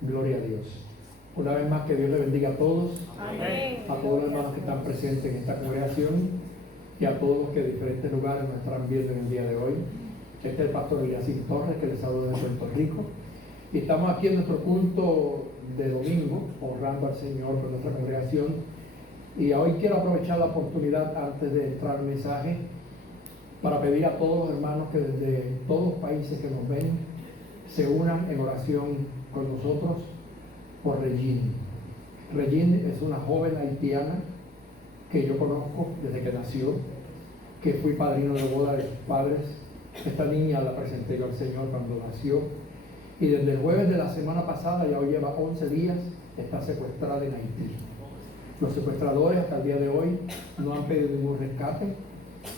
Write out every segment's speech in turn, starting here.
Gloria a Dios. Una vez más, que Dios le bendiga a todos. Amén. A todos los hermanos que están presentes en esta congregación y a todos los que de diferentes lugares nos estarán viendo en el día de hoy. Este es el pastor Eliasín Torres, que les saluda de Puerto Rico. Y estamos aquí en nuestro culto de domingo, honrando al Señor por nuestra congregación. Y hoy quiero aprovechar la oportunidad, antes de entrar al mensaje, para pedir a todos los hermanos que desde todos los países que nos ven se unan en oración con nosotros por Regine. Regine es una joven haitiana que yo conozco desde que nació, que fui padrino de boda de sus padres. Esta niña la presenté yo al Señor cuando nació, y desde el jueves de la semana pasada, ya hoy lleva 11 días, está secuestrada en Haití. Los secuestradores hasta el día de hoy no han pedido ningún rescate,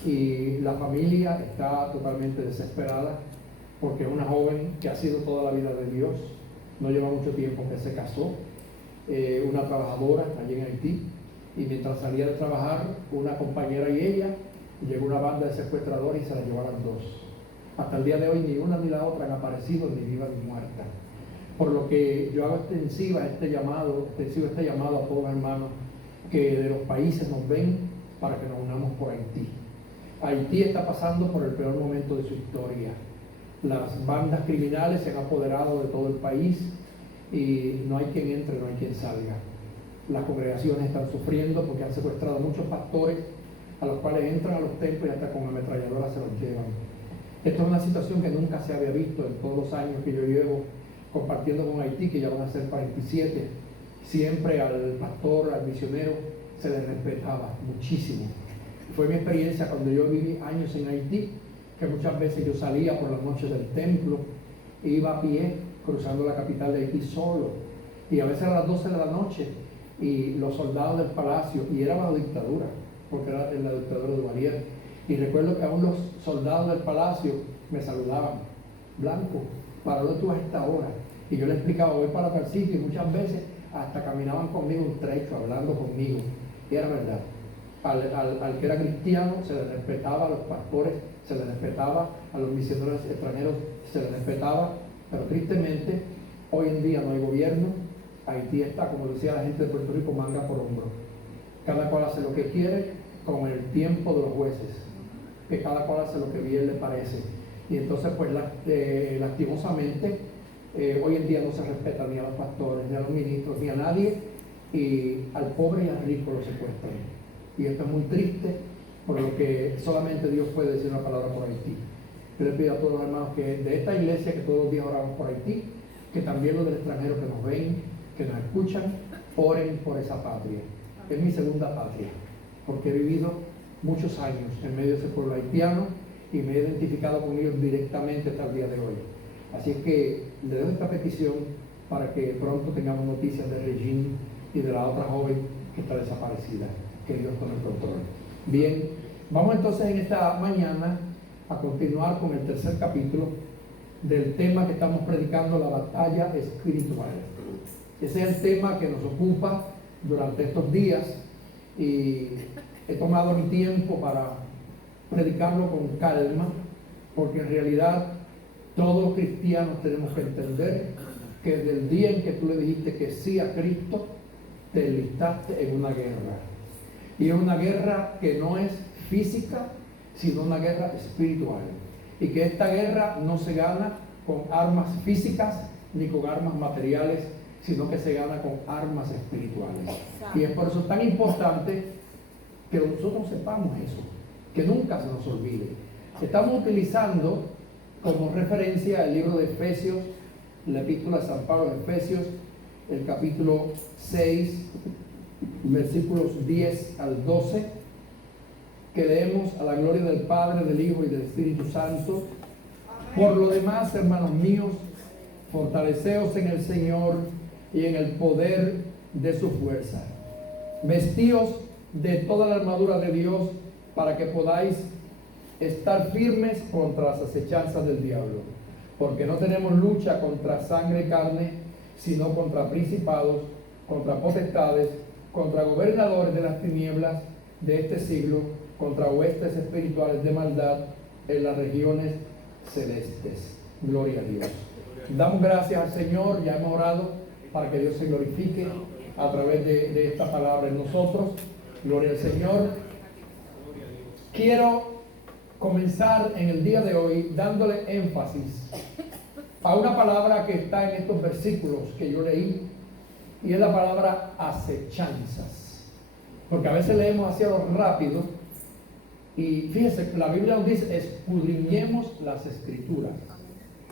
y la familia está totalmente desesperada porque es una joven que ha sido toda la vida de Dios, no lleva mucho tiempo que se casó, una trabajadora allí en Haití, y mientras salía de trabajar, una compañera y ella, llegó una banda de secuestradores y se la llevaron dos. Hasta el día de hoy ni una ni la otra han aparecido, ni viva ni muerta. Por lo que yo hago extensivo este llamado a todos los hermanos que de los países nos ven, para que nos unamos por Haití. Haití está pasando por el peor momento de su historia. Las bandas criminales se han apoderado de todo el país y no hay quien entre, no hay quien salga. Las congregaciones están sufriendo porque han secuestrado a muchos pastores, a los cuales entran a los templos y hasta con ametralladoras se los llevan. Esto es una situación que nunca se había visto en todos los años que yo llevo compartiendo con Haití, que ya van a ser 47. Siempre al pastor, al misionero, se le respetaba muchísimo. Fue mi experiencia cuando yo viví años en Haití, que muchas veces yo salía por las noches del templo, iba a pie cruzando la capital de Haití solo, y a veces a las 12 de la noche, y los soldados del palacio, y era bajo dictadura, porque era en la dictadura de Duvalier, y recuerdo que aún los soldados del palacio me saludaban: Blanco, ¿para dónde tú vas a esta hora? Y yo les explicaba: voy para tal sitio, y muchas veces hasta caminaban conmigo un trecho, hablando conmigo, y era verdad. Al que era cristiano se le respetaba, a los pastores se le respetaba, a los misioneros extranjeros se le respetaba, pero tristemente hoy en día no hay gobierno. Haití está, como decía la gente de Puerto Rico, manga por hombro. Cada cual hace lo que quiere con el tiempo de los jueces, que cada cual hace lo que bien le parece. Y entonces, pues lastimosamente, hoy en día no se respeta ni a los pastores, ni a los ministros, ni a nadie, y al pobre y al rico lo secuestran. Y esto es muy triste, por lo que solamente Dios puede decir una palabra por Haití. Yo les pido a todos los hermanos que de esta iglesia, que todos los días oramos por Haití, que también los del extranjero que nos ven, que nos escuchan, oren por esa patria. Es mi segunda patria, porque he vivido muchos años en medio de ese pueblo haitiano y me he identificado con ellos directamente hasta el día de hoy. Así es que le doy esta petición para que pronto tengamos noticias de Regine y de la otra joven que está desaparecida. Que Dios tome el control. Bien, vamos entonces en esta mañana a continuar con el tercer capítulo del tema que estamos predicando, la batalla espiritual. Ese es el tema que nos ocupa durante estos días, y he tomado mi tiempo para predicarlo con calma, porque en realidad todos los cristianos tenemos que entender que desde el día en que tú le dijiste que sí a Cristo, te enlistaste en una guerra. Y es una guerra que no es física, sino una guerra espiritual. Y que esta guerra no se gana con armas físicas ni con armas materiales, sino que se gana con armas espirituales. Y es por eso tan importante que nosotros sepamos eso, que nunca se nos olvide. Estamos utilizando como referencia el libro de Efesios, la epístola de San Pablo de Efesios, el capítulo 6, versículos 10 al 12, que leemos: a la gloria del Padre, del Hijo y del Espíritu Santo. Por lo demás, hermanos míos, fortaleceos en el Señor y en el poder de su fuerza. Vestíos de toda la armadura de Dios, para que podáis estar firmes contra las acechanzas del diablo. Porque no tenemos lucha contra sangre y carne, sino contra principados, contra potestades, contra gobernadores de las tinieblas de este siglo, contra huestes espirituales de maldad en las regiones celestes. Gloria a Dios. Damos gracias al Señor, ya hemos orado para que Dios se glorifique a través de esta palabra en nosotros. Gloria al Señor. Quiero comenzar en el día de hoy dándole énfasis a una palabra que está en estos versículos que yo leí, y es la palabra acechanzas, porque a veces leemos demasiado rápido. Y fíjese, la Biblia nos dice: escudriñemos las Escrituras.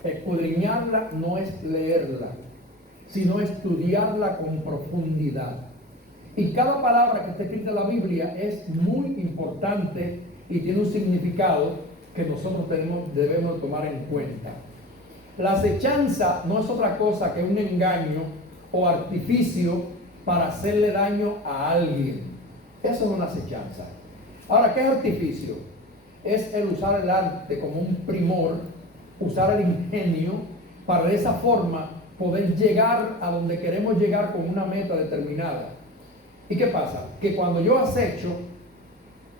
Escudriñarla no es leerla, sino estudiarla con profundidad. Y cada palabra que está escrita en la Biblia es muy importante y tiene un significado que nosotros debemos tomar en cuenta. La acechanza no es otra cosa que un engaño o artificio para hacerle daño a alguien. Eso es una acechanza. Ahora, ¿qué es artificio? Es el usar el arte como un primor, usar el ingenio para de esa forma poder llegar a donde queremos llegar con una meta determinada. ¿Y qué pasa? Que cuando yo acecho,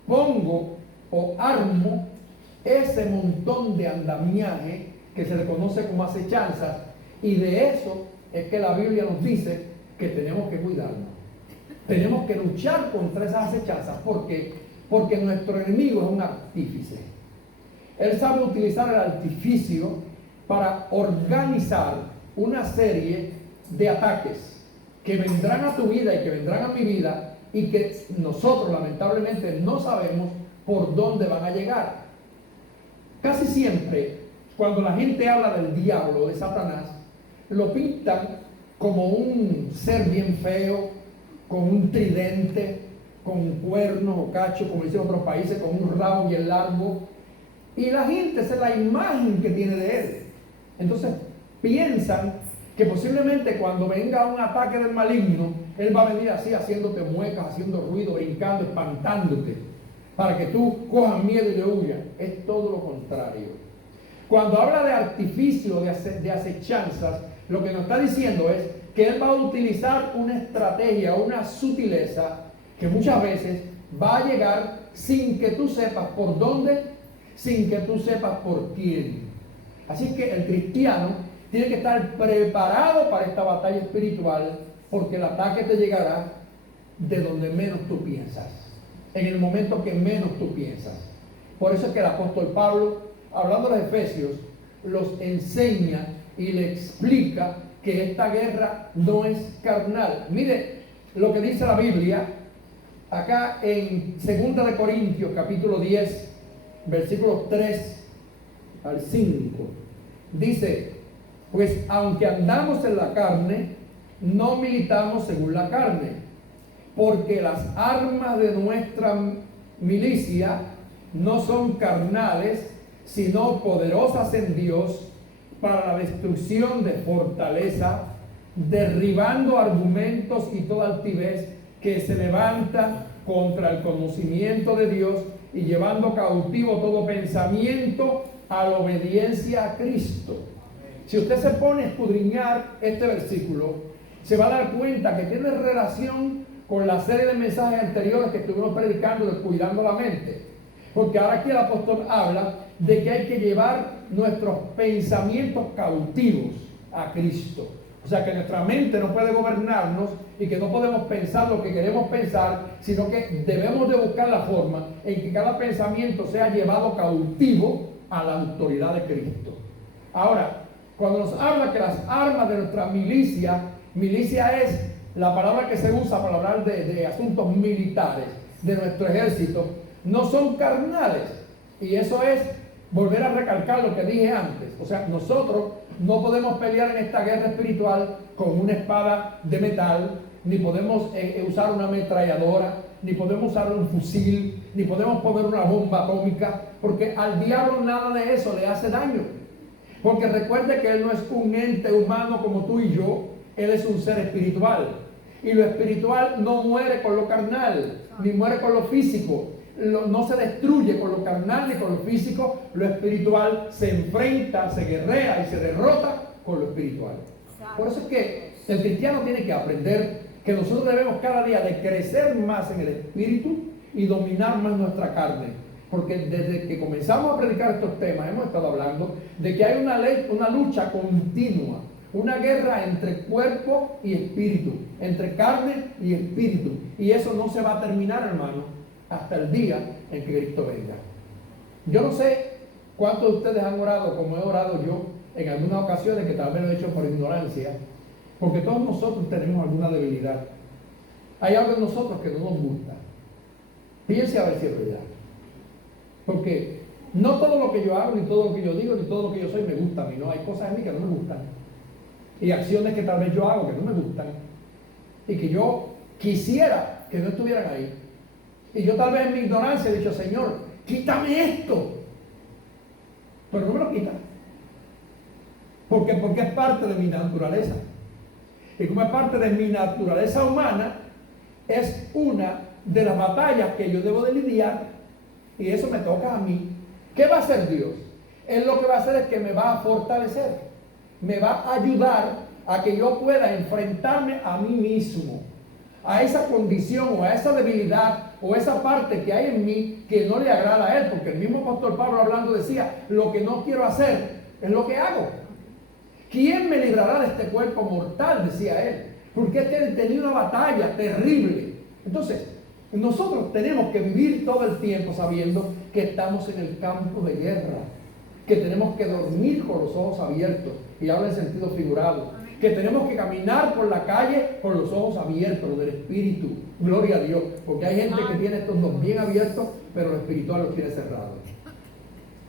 pongo o armo ese montón de andamiaje que se le conoce como acechanzas, y de eso es que la Biblia nos dice que tenemos que cuidarnos. Tenemos que luchar contra esas acechanzas. ¿Por qué? Porque nuestro enemigo es un artífice. Él sabe utilizar el artificio para organizar una serie de ataques que vendrán a tu vida y que vendrán a mi vida, y que nosotros lamentablemente no sabemos por dónde van a llegar. Casi siempre cuando la gente habla del diablo, de Satanás, lo pintan como un ser bien feo, con un tridente, con cuernos o cachos, como dicen en otros países, con un rabo bien largo. Y la gente, esa es la imagen que tiene de él. Entonces piensan que posiblemente cuando venga un ataque del maligno, él va a venir así, haciéndote muecas, haciendo ruido, brincando, espantándote, para que tú cojas miedo y le huyas. Es todo lo contrario. Cuando habla de artificio, de acechanzas, lo que nos está diciendo es que él va a utilizar una estrategia, una sutileza, que muchas veces va a llegar sin que tú sepas por dónde, sin que tú sepas por quién. Así que el cristiano tiene que estar preparado para esta batalla espiritual, porque el ataque te llegará de donde menos tú piensas, en el momento que menos tú piensas. Por eso es que el apóstol Pablo, hablando a los efesios, los enseña y le explica que esta guerra no es carnal. Mire lo que dice la Biblia acá en 2 de Corintios capítulo 10, versículos 3 al 5. Dice: pues aunque andamos en la carne, no militamos según la carne, porque las armas de nuestra milicia no son carnales, sino poderosas en Dios para la destrucción de fortaleza, derribando argumentos y toda altivez que se levanta contra el conocimiento de Dios, y llevando cautivo todo pensamiento a la obediencia a Cristo. Si usted se pone a escudriñar este versículo, se va a dar cuenta que tiene relación con la serie de mensajes anteriores que estuvimos predicando de cuidando la mente. Porque ahora aquí el apóstol habla de que hay que llevar nuestros pensamientos cautivos a Cristo. O sea, que nuestra mente no puede gobernarnos y que no podemos pensar lo que queremos pensar, sino que debemos de buscar la forma en que cada pensamiento sea llevado cautivo a la autoridad de Cristo. Ahora, cuando nos habla que las armas de nuestra milicia es la palabra que se usa para hablar de asuntos militares de nuestro ejército, no son carnales. Y eso es volver a recalcar lo que dije antes. O sea, nosotros no podemos pelear en esta guerra espiritual con una espada de metal, ni podemos usar una ametralladora, ni podemos usar un fusil, ni podemos poner una bomba atómica, porque al diablo nada de eso le hace daño. Porque recuerde que él no es un ente humano como tú y yo, él es un ser espiritual. Y lo espiritual no muere con lo carnal, ni muere con lo físico. No se destruye con lo carnal ni con lo físico. Lo espiritual se enfrenta, se guerrea y se derrota con lo espiritual. Por eso es que el cristiano tiene que aprender que nosotros debemos cada día de crecer más en el espíritu y dominar más nuestra carne. Porque desde que comenzamos a predicar estos temas hemos estado hablando de que hay una lucha continua, una guerra entre cuerpo y espíritu, entre carne y espíritu. Y eso no se va a terminar, hermano, hasta el día en que Cristo venga. Yo no sé cuántos de ustedes han orado como he orado yo en algunas ocasiones, que tal vez lo he hecho por ignorancia, porque todos nosotros tenemos alguna debilidad. Hay algo en nosotros que no nos gusta. Piense a ver si es verdad. Porque no todo lo que yo hago, ni todo lo que yo digo, ni todo lo que yo soy me gusta a mí. No, hay cosas en mí que no me gustan. Y acciones que tal vez yo hago que no me gustan. Y que yo quisiera que no estuvieran ahí. Y yo tal vez en mi ignorancia he dicho, Señor, quítame esto. Pero no me lo quita. Porque es parte de mi naturaleza. Y como es parte de mi naturaleza humana, es una de las batallas que yo debo de lidiar. Y eso me toca a mí. ¿Qué va a hacer Dios? Él lo que va a hacer es que me va a fortalecer. Me va a ayudar a que yo pueda enfrentarme a mí mismo. A esa condición o a esa debilidad o esa parte que hay en mí que no le agrada a Él. Porque el mismo apóstol Pablo hablando decía, lo que no quiero hacer es lo que hago. ¿Quién me librará de este cuerpo mortal? Decía él. Porque es que él tenía una batalla terrible. Entonces, nosotros tenemos que vivir todo el tiempo sabiendo que estamos en el campo de guerra. Que tenemos que dormir con los ojos abiertos. Y habla en sentido figurado. Que tenemos que caminar por la calle con los ojos abiertos, lo del espíritu. Gloria a Dios. Porque hay gente que tiene estos dos bien abiertos, pero lo espiritual los tiene cerrados.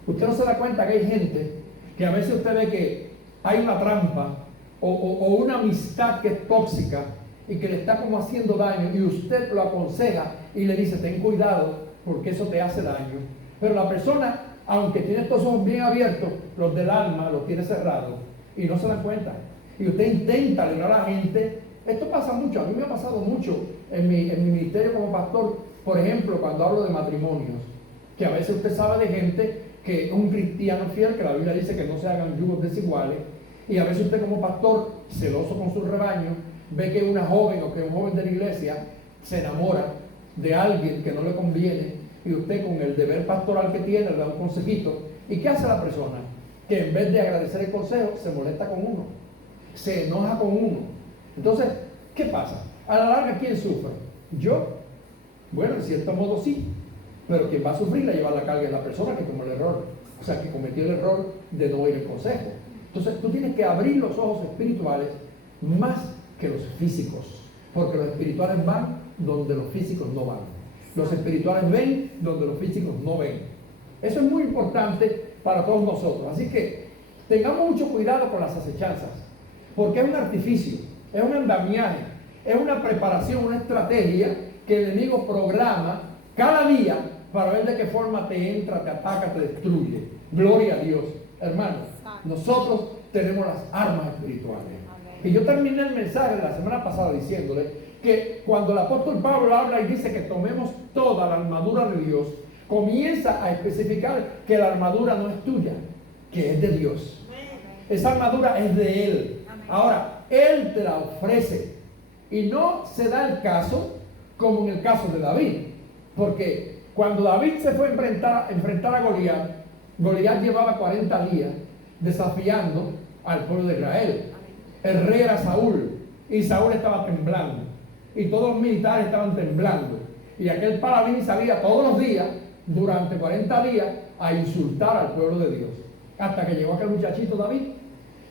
Usted no se da cuenta que hay gente que a veces usted ve que hay una trampa o una amistad que es tóxica y que le está como haciendo daño y usted lo aconseja y le dice, ten cuidado porque eso te hace daño. Pero la persona, aunque tiene estos ojos bien abiertos, los del alma los tiene cerrados y no se dan cuenta. Y usted intenta librar a la gente. Esto pasa mucho, a mí me ha pasado mucho en mi ministerio como pastor, por ejemplo, cuando hablo de matrimonios, que a veces usted sabe de gente que es un cristiano fiel, que la Biblia dice que no se hagan yugos desiguales, y a veces usted como pastor, celoso con su rebaño, ve que una joven o que un joven de la iglesia se enamora de alguien que no le conviene, y usted con el deber pastoral que tiene le da un consejito. ¿Y qué hace la persona? Que en vez de agradecer el consejo, se molesta con uno, se enoja con uno. Entonces, ¿qué pasa? A la larga, ¿quién sufre? ¿Yo? Bueno, en cierto modo sí, pero quien va a sufrir la lleva la carga es la persona que tomó el error, o sea, que cometió el error de no oír el consejo. Entonces tú tienes que abrir los ojos espirituales más que los físicos, porque los espirituales van donde los físicos no van. Los espirituales ven donde los físicos no ven. Eso es muy importante para todos nosotros. Así que tengamos mucho cuidado con las acechanzas, porque es un artificio, es un andamiaje, es una preparación, una estrategia que el enemigo programa cada día para ver de qué forma te entra, te ataca, te destruye. Gloria a Dios. Hermanos, nosotros tenemos las armas espirituales. Y yo terminé el mensaje de la semana pasada diciéndole que cuando el apóstol Pablo habla y dice que tomemos toda la armadura de Dios, comienza a especificar que la armadura no es tuya, que es de Dios. Esa armadura es de Él. Ahora, Él te la ofrece. Y no se da el caso como en el caso de David. Porque cuando David se fue a enfrentar a Goliat, Goliat llevaba 40 días desafiando al pueblo de Israel. El rey era Saúl y Saúl estaba temblando y todos los militares estaban temblando, y aquel paladín salía todos los días durante 40 días a insultar al pueblo de Dios, hasta que llegó aquel muchachito David.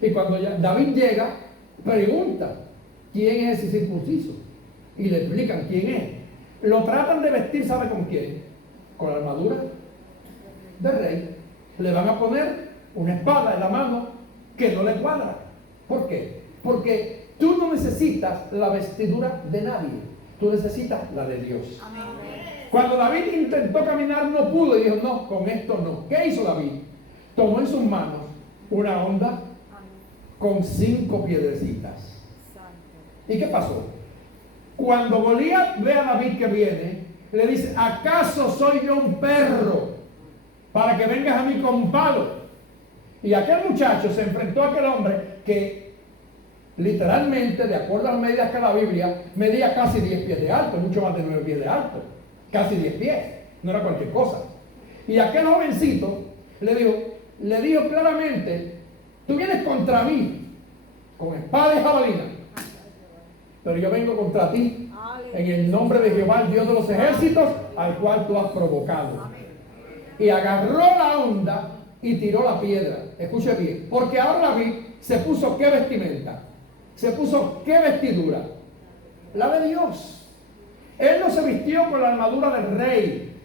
Y cuando David llega, pregunta quién es ese circunciso y le explican quién es. Lo tratan de vestir, ¿sabe con quién? Con la armadura del rey. Le van a poner una espada en la mano que no le cuadra. ¿Por qué? Porque tú no necesitas la vestidura de nadie, tú necesitas la de Dios. Amén. Cuando David intentó caminar no pudo y dijo, no, con esto no. ¿Qué hizo David? Tomó en sus manos una honda con 5 piedrecitas. ¿Y qué pasó? Cuando Goliat ve a David que viene, le dice, ¿acaso soy yo un perro para que vengas a mí con un palo? Y aquel muchacho se enfrentó a aquel hombre que literalmente, de acuerdo a las medidas que la Biblia, medía casi 10 pies de alto, mucho más de 9 pies de alto, casi 10 pies, no era cualquier cosa. Y aquel jovencito le dijo claramente, tú vienes contra mí con espada y jabalina. Pero yo vengo contra ti en el nombre de Jehová, el Dios de los ejércitos, al cual tú has provocado. Y agarró la onda y tiró la piedra. Escuche bien, porque ahora David se puso ¿qué vestimenta? Se puso ¿qué vestidura? La de Dios. Él no se vistió con la armadura del rey.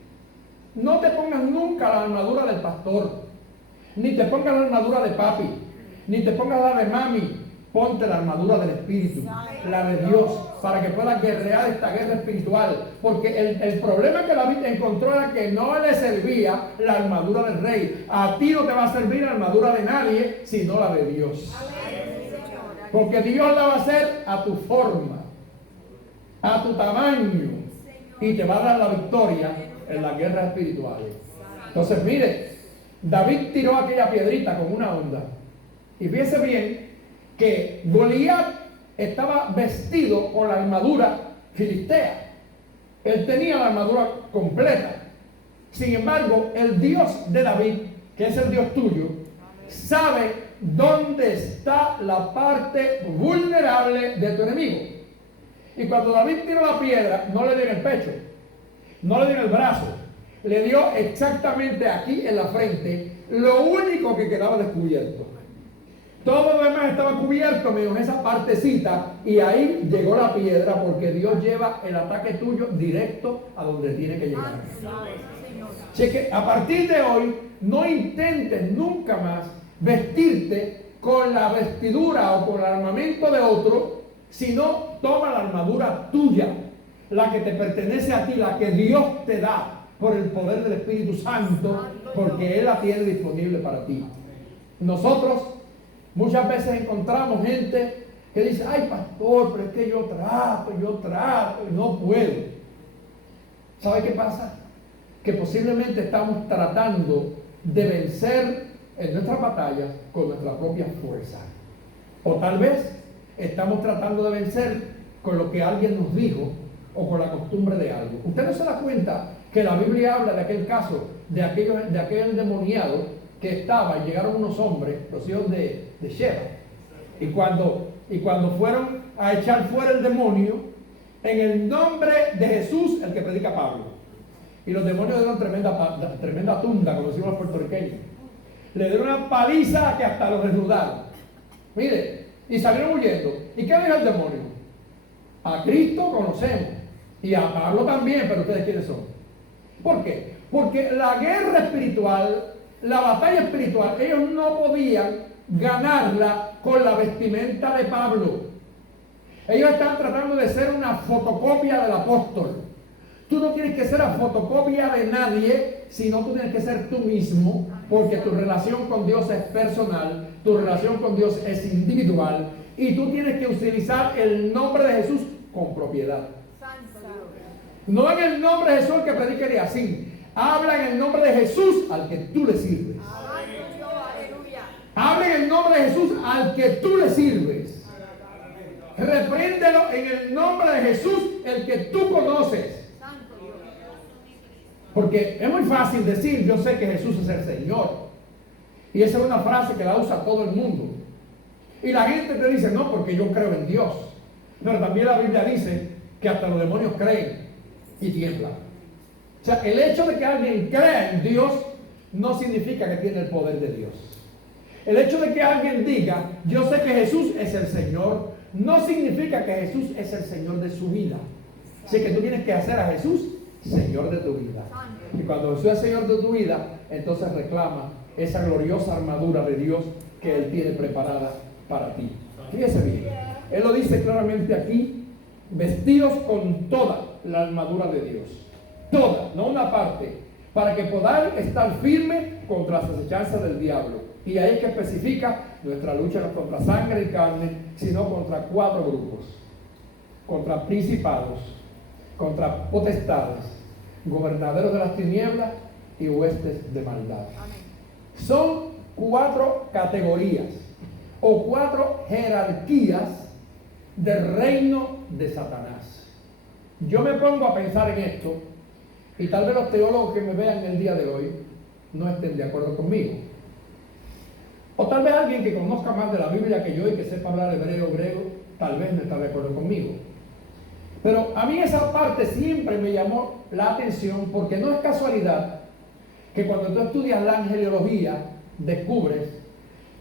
No te pongas nunca la armadura del pastor, ni te pongas la armadura de papi, ni te pongas la de mami. Ponte la armadura del Espíritu, la de Dios, para que puedas guerrear esta guerra espiritual. Porque el problema que David encontró era que no le servía la armadura del rey. A ti no te va a servir la armadura de nadie, sino la de Dios. Porque Dios la va a hacer a tu forma, a tu tamaño, y te va a dar la victoria en las guerras espirituales. Entonces, mire, David tiró aquella piedrita con una onda. Y fíjese bien que Goliat estaba vestido con la armadura filistea. Él tenía la armadura completa. Sin embargo, el Dios de David, que es el Dios tuyo, sabe dónde está la parte vulnerable de tu enemigo. Y cuando David tiró la piedra, no le dio en el pecho, no le dio en el brazo, le dio exactamente aquí en la frente, lo único que quedaba descubierto. Todo lo demás estaba cubierto menos esa partecita, y ahí llegó la piedra, porque Dios lleva el ataque tuyo directo a donde tiene que llegar. Así que a partir de hoy no intentes nunca más vestirte con la vestidura o con el armamento de otro, sino toma la armadura tuya, la que te pertenece a ti, la que Dios te da por el poder del Espíritu Santo, porque Él la tiene disponible para ti. Nosotros muchas veces encontramos gente que dice: ay, pastor, pero es que yo trato y no puedo. ¿Sabe qué pasa? Que posiblemente estamos tratando de vencer en nuestras batallas con nuestra propia fuerza. O tal vez estamos tratando de vencer con lo que alguien nos dijo o con la costumbre de algo. ¿Usted no se da cuenta que la Biblia habla de aquel caso, de aquel endemoniado que estaba, y llegaron unos hombres, los hijos de Sheba, y cuando fueron a echar fuera el demonio, en el nombre de Jesús, el que predica Pablo, y los demonios dieron tremenda tunda, como decimos los puertorriqueños, le dieron una paliza que hasta lo desnudaron, mire, y salieron huyendo. ¿Y qué dijo el demonio? A Cristo conocemos, y a Pablo también, pero ¿ustedes quiénes son? ¿Por qué? Porque la guerra espiritual, la batalla espiritual, ellos no podían ganarla con la vestimenta de Pablo. Ellos están tratando de ser una fotocopia del apóstol. Tú no tienes que ser la fotocopia de nadie, sino tú tienes que ser tú mismo, porque tu relación con Dios es personal, tu relación con Dios es individual, y tú tienes que utilizar el nombre de Jesús con propiedad. No en el nombre de Jesús que predica Eliasín. Habla en el nombre de Jesús al que tú le sirves. Habla en el nombre de Jesús al que tú le sirves. Repréndelo en el nombre de Jesús, el que tú conoces. Porque es muy fácil decir: yo sé que Jesús es el Señor. Y esa es una frase que la usa todo el mundo. Y la gente te dice: no, porque yo creo en Dios. Pero también la Biblia dice que hasta los demonios creen y tiemblan. O sea, el hecho de que alguien crea en Dios no significa que tiene el poder de Dios. El hecho de que alguien diga: yo sé que Jesús es el Señor, no significa que Jesús es el Señor de su vida. Así que tú tienes que hacer a Jesús Señor de tu vida. Y cuando Jesús es Señor de tu vida, entonces reclama esa gloriosa armadura de Dios que Él tiene preparada para ti. Fíjese bien, Él lo dice claramente aquí: vestidos con toda la armadura de Dios. Toda, no una parte, para que podáis estar firme contra las acechanzas del diablo. Y ahí que especifica: nuestra lucha no es contra sangre y carne, sino contra 4 grupos: contra principados, contra potestades, gobernaderos de las tinieblas y huestes de maldad. Son 4 categorías o 4 jerarquías del reino de Satanás. Yo me pongo a pensar en esto, y tal vez los teólogos que me vean el día de hoy no estén de acuerdo conmigo. O tal vez alguien que conozca más de la Biblia que yo y que sepa hablar hebreo, griego, tal vez no está de acuerdo conmigo. Pero a mí esa parte siempre me llamó la atención, porque no es casualidad que cuando tú estudias la angeliología descubres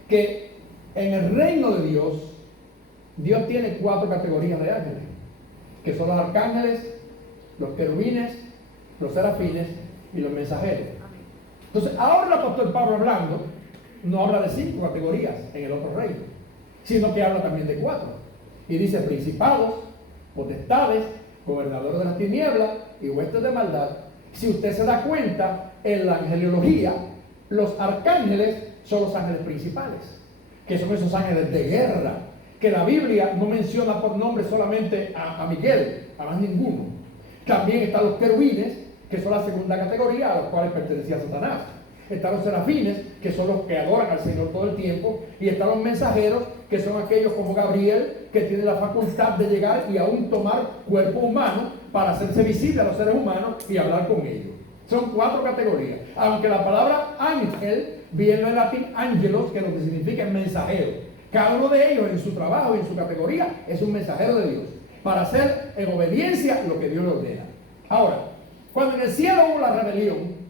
que en el reino de Dios, Dios tiene 4 categorías de ángeles, que son los arcángeles, los querubines, los serafines y los mensajeros. Entonces, ahora el apóstol Pablo hablando, no habla de 5 categorías en el otro reino, sino que habla también de 4. Y dice principados, potestades, gobernadores de las tinieblas y huestes de maldad. Si usted se da cuenta, en la angeliología, los arcángeles son los ángeles principales, que son esos ángeles de guerra, que la Biblia no menciona por nombre solamente a Miguel, a más ninguno. También están los querubines, que son la segunda categoría, a los cuales pertenecía Satanás. Están los serafines, que son los que adoran al Señor todo el tiempo, y están los mensajeros, que son aquellos como Gabriel, que tienen la facultad de llegar y aún tomar cuerpo humano para hacerse visible a los seres humanos y hablar con ellos. Son 4 categorías, aunque la palabra ángel viene del latín angelos, que lo que significa es mensajero. Cada uno de ellos en su trabajo y en su categoría es un mensajero de Dios, para hacer en obediencia lo que Dios le ordena. Ahora, cuando en el cielo hubo la rebelión,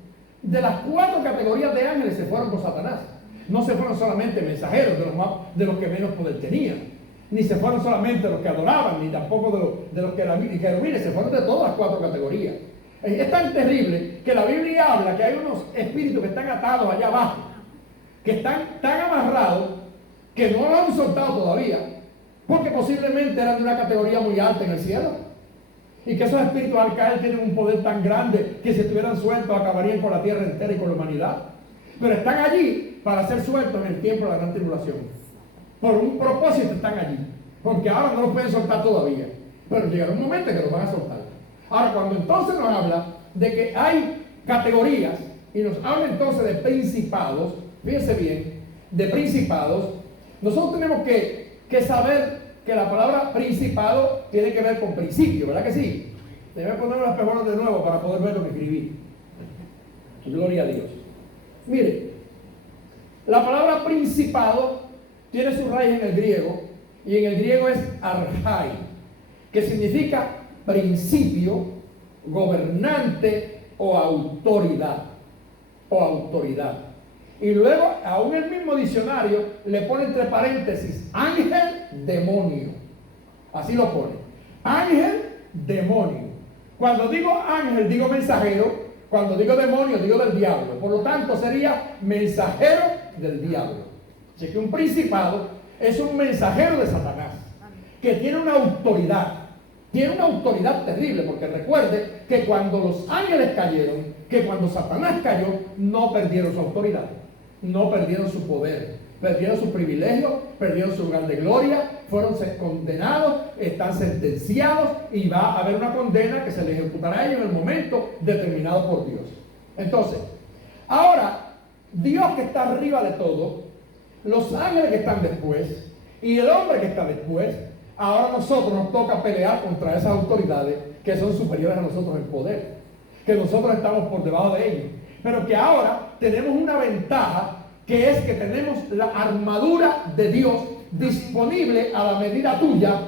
de las 4 categorías de ángeles se fueron con Satanás. No se fueron solamente mensajeros de los que menos poder tenían, ni se fueron solamente los que adoraban, ni tampoco de los que eran querubines, se fueron de todas las 4 categorías. Es tan terrible que la Biblia habla que hay unos espíritus que están atados allá abajo, que están tan amarrados que no lo han soltado todavía, porque posiblemente eran de una categoría muy alta en el cielo. Y que esos espíritus al caer tienen un poder tan grande que si estuvieran sueltos acabarían con la tierra entera y con la humanidad. Pero están allí para ser sueltos en el tiempo de la gran tribulación. Por un propósito están allí, porque ahora no los pueden soltar todavía, pero llegará un momento en que los van a soltar. Ahora, cuando entonces nos habla de que hay categorías y nos habla entonces de principados, fíjense bien, de principados, nosotros tenemos que saber que la palabra principado tiene que ver con principio, ¿verdad que sí? Debe poner los espejuelos de nuevo para poder ver lo que escribí. Gloria a Dios. Mire, la palabra principado tiene su raíz en el griego, y en el griego es archai, que significa principio, gobernante o autoridad. Y luego, aún el mismo diccionario le pone entre paréntesis ángel, demonio. Así lo pone. Ángel, demonio. Cuando digo ángel, digo mensajero. Cuando digo demonio, digo del diablo. Por lo tanto, sería mensajero del diablo. Así que un principado es un mensajero de Satanás, que tiene una autoridad. Tiene una autoridad terrible, porque recuerde que cuando los ángeles cayeron, que cuando Satanás cayó, no perdieron su autoridad. No perdieron su poder, perdieron su privilegio, perdieron su lugar de gloria, fueron condenados, están sentenciados y va a haber una condena que se les ejecutará a ellos en el momento determinado por Dios. Entonces, ahora, Dios que está arriba de todo, los ángeles que están después y el hombre que está después, ahora a nosotros nos toca pelear contra esas autoridades que son superiores a nosotros en poder, que nosotros estamos por debajo de ellos. Pero que ahora tenemos una ventaja, que es que tenemos la armadura de Dios disponible a la medida tuya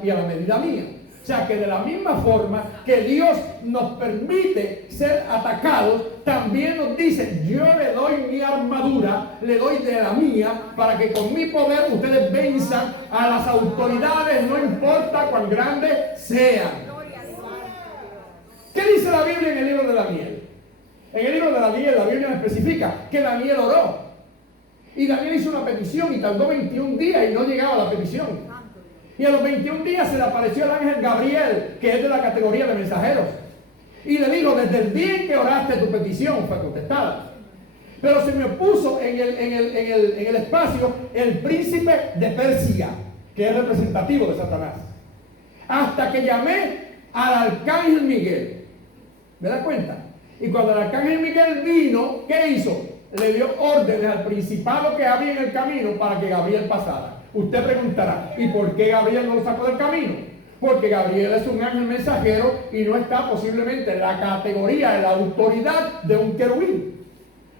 y a la medida mía. O sea que de la misma forma que Dios nos permite ser atacados, también nos dice, yo le doy mi armadura, le doy de la mía, para que con mi poder ustedes venzan a las autoridades, no importa cuán grandes sean. ¿Qué dice la Biblia en el libro de Daniel? En el libro de Daniel, la Biblia nos especifica que Daniel oró. Y Daniel hizo una petición y tardó 21 días y no llegaba a la petición. Y a los 21 días se le apareció el ángel Gabriel, que es de la categoría de mensajeros. Y le dijo, desde el día en que oraste tu petición fue contestada. Pero se me opuso en el espacio el príncipe de Persia, que es representativo de Satanás. Hasta que llamé al arcángel Miguel. ¿Me da cuenta? Y cuando el arcángel Miguel vino, ¿qué hizo? Le dio órdenes al principado que había en el camino para que Gabriel pasara. Usted preguntará, ¿y por qué Gabriel no lo sacó del camino? Porque Gabriel es un ángel mensajero y no está posiblemente en la categoría, en la autoridad de un querubín.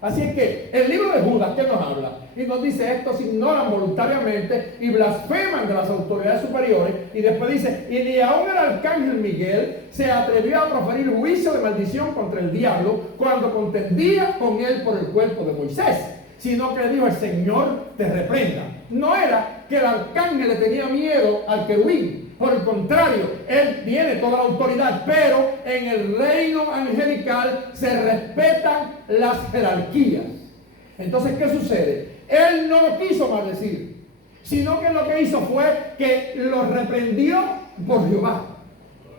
Así es que el libro de Judas, ¿qué nos habla? Y nos dice, estos ignoran voluntariamente y blasfeman de las autoridades superiores. Y después dice, y ni aun el arcángel Miguel se atrevió a proferir juicio de maldición contra el diablo cuando contendía con él por el cuerpo de Moisés, sino que le dijo, el Señor te reprenda. No era que el arcángel le tenía miedo al querubín. Por el contrario, él tiene toda la autoridad, pero en el reino angelical se respetan las jerarquías. Entonces, ¿qué sucede? Él no lo quiso maldecir, sino que lo que hizo fue que lo reprendió por Jehová.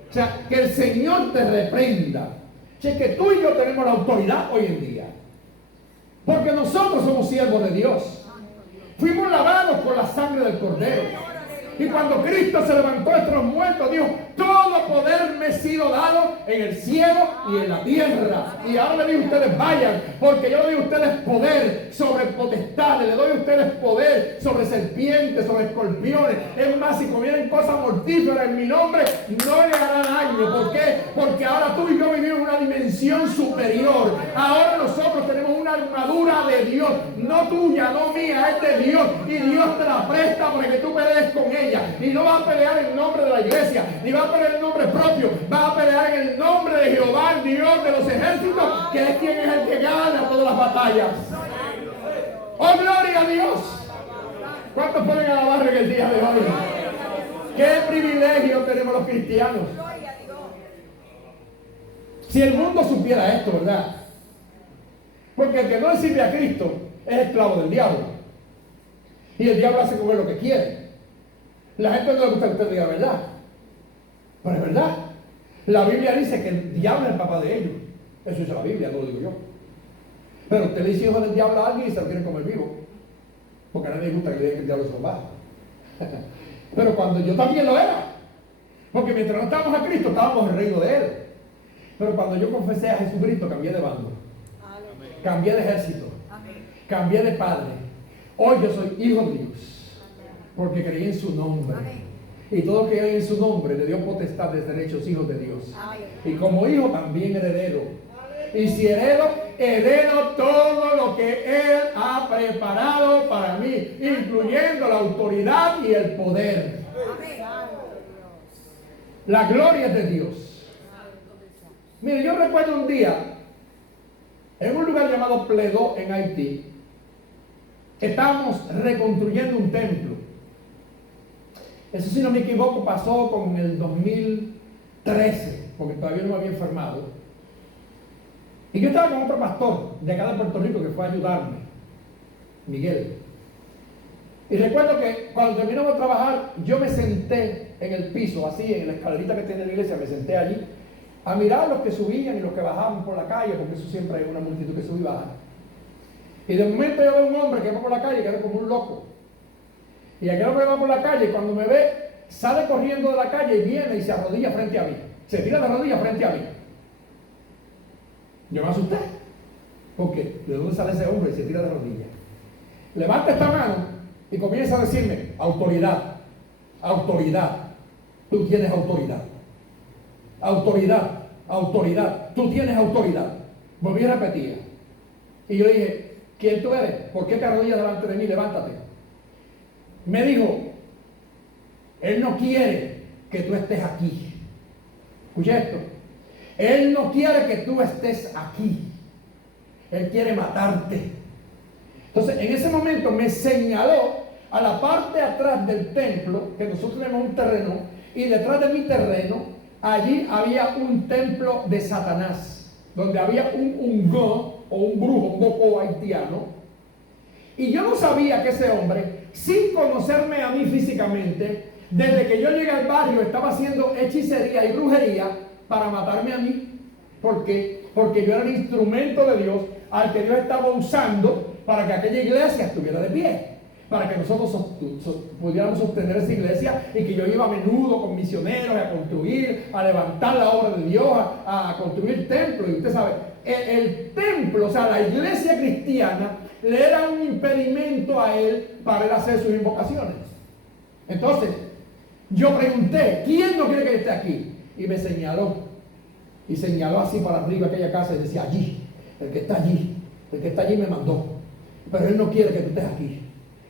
O sea, que el Señor te reprenda. O sea, que tú y yo tenemos la autoridad hoy en día, porque nosotros somos siervos de Dios. Fuimos lavados por la sangre del Cordero. Y cuando Cristo se levantó entre los muertos, dijo, todo poder me ha sido dado en el cielo y en la tierra. Y ahora le digo a ustedes, vayan, porque yo le doy a ustedes poder sobre potestades, le doy a ustedes poder sobre serpientes, sobre escorpiones. Es más, si comieran cosas mortíferas en mi nombre, no le hará daño. ¿Por qué? Porque ahora tú y yo vivimos en una dimensión superior. Ahora nosotros tenemos una armadura de Dios, no tuya, no mía, es de Dios. Y Dios te la presta para que tú pelees con ella. Y no va a pelear en nombre de la iglesia, ni va a pelear en nombre propio, va a pelear en el nombre de Jehová, el Dios de los ejércitos, que es quien es el que gana todas las batallas. ¡Oh, gloria a Dios! ¿Cuántos pueden alabar en el día de hoy? ¡Qué privilegio tenemos los cristianos! Si el mundo supiera esto, ¿verdad? Porque el que no le sirve a Cristo es esclavo del diablo. Y el diablo hace con él lo que quiere. La gente no le gusta que usted diga verdad, pero es verdad. La Biblia dice que el diablo es el papá de ellos. Eso dice la Biblia, no lo digo yo. Pero usted le dice hijo del diablo a alguien y se lo quiere comer vivo, porque a nadie le gusta que le digan que el diablo es salvaje. Pero cuando yo también lo era, porque mientras no estábamos a Cristo, estábamos en el reino de Él. Pero cuando yo confesé a Jesucristo, cambié de bando, cambié de ejército, cambié de padre. Hoy yo soy hijo de Dios, porque creí en su nombre. Y todo lo que hay en su nombre le dio potestad de ser hechos hijos de Dios. Y como hijo también heredero. Y si heredo todo lo que Él ha preparado para mí, incluyendo la autoridad y el poder. La gloria es de Dios. Mire, yo recuerdo un día en un lugar llamado Pledó en Haití. Estábamos reconstruyendo un templo. Eso, si no me equivoco, pasó con el 2013, porque todavía no me había enfermado. Y yo estaba con otro pastor de acá de Puerto Rico que fue a ayudarme, Miguel. Y recuerdo que cuando terminamos de trabajar, yo me senté en el piso, así, en la escalerita que tiene la iglesia, me senté allí a mirar a los que subían y los que bajaban por la calle, porque eso siempre hay una multitud que sube y baja. Y de momento yo veo un hombre que va por la calle, que era como un loco. Y aquel hombre va por la calle y cuando me ve, sale corriendo de la calle y viene y se arrodilla frente a mí. Se tira de rodillas frente a mí. Yo me asusté. Porque ¿de dónde sale ese hombre y se tira de rodillas? Levanta esta mano y comienza a decirme, autoridad, autoridad, tú tienes autoridad. Autoridad, autoridad, tú tienes autoridad. Volví a repetir. Y yo le dije, ¿quién tú eres? ¿Por qué te arrodillas delante de mí? Levántate. Me dijo, Él no quiere que tú estés aquí. Escucha esto. Él no quiere que tú estés aquí. Él quiere matarte. Entonces, en ese momento me señaló a la parte de atrás del templo, que nosotros tenemos un terreno, y detrás de mi terreno, allí había un templo de Satanás, donde había un ungó, o un brujo, un bocó haitiano. Y yo no sabía que ese hombre, sin conocerme a mí físicamente, desde que yo llegué al barrio estaba haciendo hechicería y brujería para matarme a mí. ¿Por qué? Porque yo era el instrumento de Dios al que Dios estaba usando para que aquella iglesia estuviera de pie, para que nosotros pudiéramos sostener esa iglesia, y que yo iba a menudo con misioneros a construir, a levantar la obra de Dios, a construir templos. Y usted sabe, el templo, o sea, la iglesia cristiana, le era un impedimento a él para él hacer sus invocaciones. Entonces, yo pregunté, ¿quién no quiere que yo esté aquí? Y me señaló. Y señaló así para arriba aquella casa y decía, allí, el que está allí me mandó. Pero Él no quiere que tú estés aquí.